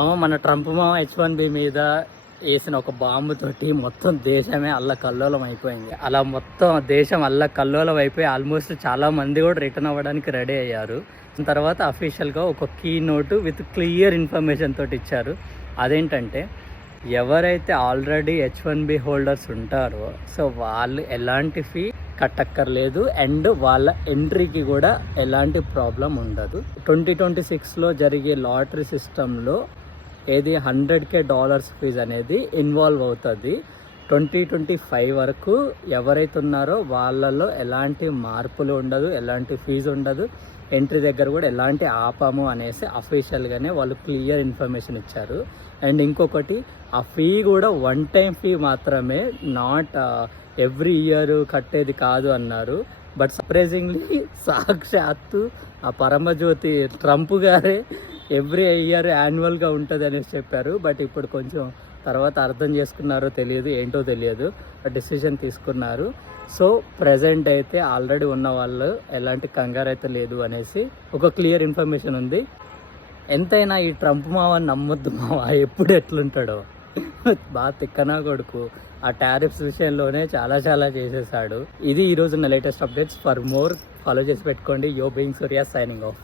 మన Trump H1B మీద వేసిన ఒక బాంబు తోటి మొత్తం దేశమే అల్లకల్లోలం అయిపోయింది. అలా మొత్తం దేశం అల్లకల్లోలం అయిపోయి ఆల్మోస్ట్ చాలా మంది కూడా రిటర్న్ అవ్వడానికి రెడీ అయ్యారు. తర్వాత అఫీషియల్గా ఒక keynote with clear information తోటి ఇచ్చారు. అదేంటంటే ఎవరైతే ఆల్రెడీ H1B హోల్డర్స్ ఉంటారో సో వాళ్ళు ఎలాంటి ఫీ కట్టక్కర్లేదు అండ్ వాళ్ళ ఎంట్రీకి కూడా ఎలాంటి ప్రాబ్లం ఉండదు. 2026లో జరిగే లాటరీ సిస్టంలో ఏది $100,000 ఫీజు అనేది ఇన్వాల్వ్ అవుతుంది. 2025 వరకు ఎవరైతే ఉన్నారో వాళ్ళలో ఎలాంటి మార్పులు ఉండదు, ఎలాంటి ఫీజు ఉండదు, ఎంట్రీ దగ్గర కూడా ఎలాంటి ఆపము అనేసి అఫీషియల్గానే వాళ్ళు క్లియర్ ఇన్ఫర్మేషన్ ఇచ్చారు. అండ్ ఇంకొకటి ఆ ఫీ కూడా వన్ టైం ఫీ మాత్రమే, నాట్ ఎవ్రీ ఇయర్ కట్టేది కాదు అన్నారు. బట్ సర్ప్రైజింగ్లీ సాక్షాత్తు ఆ పరమజ్యోతి ట్రంప్ గారే ఎవ్రీ ఇయర్ యాన్యువల్గా ఉంటుంది అనేసి చెప్పారు. బట్ ఇప్పుడు కొంచెం తర్వాత అర్థం చేసుకున్నారో తెలియదు, ఏంటో తెలియదు, డెసిషన్ తీసుకున్నారు. సో ప్రజెంట్ అయితే ఆల్రెడీ ఉన్న వాళ్ళు ఎలాంటి కంగారు అయితే లేదు అనేసి ఒక క్లియర్ ఇన్ఫర్మేషన్ ఉంది. ఎంతైనా ఈ ట్రంప్ మావని నమ్మొద్దు మావా, ఎప్పుడు ఎట్లుంటాడో బాగా తిక్కనా కొడుకు. ఆ టారిఫ్స్ విషయంలోనే చాలా చేసేసాడు. ఇది ఈరోజు latest updates. For more follow చేసి పెట్టుకోండి. యో బీయింగ్ సూర్య సైనింగ్ ఆఫ్.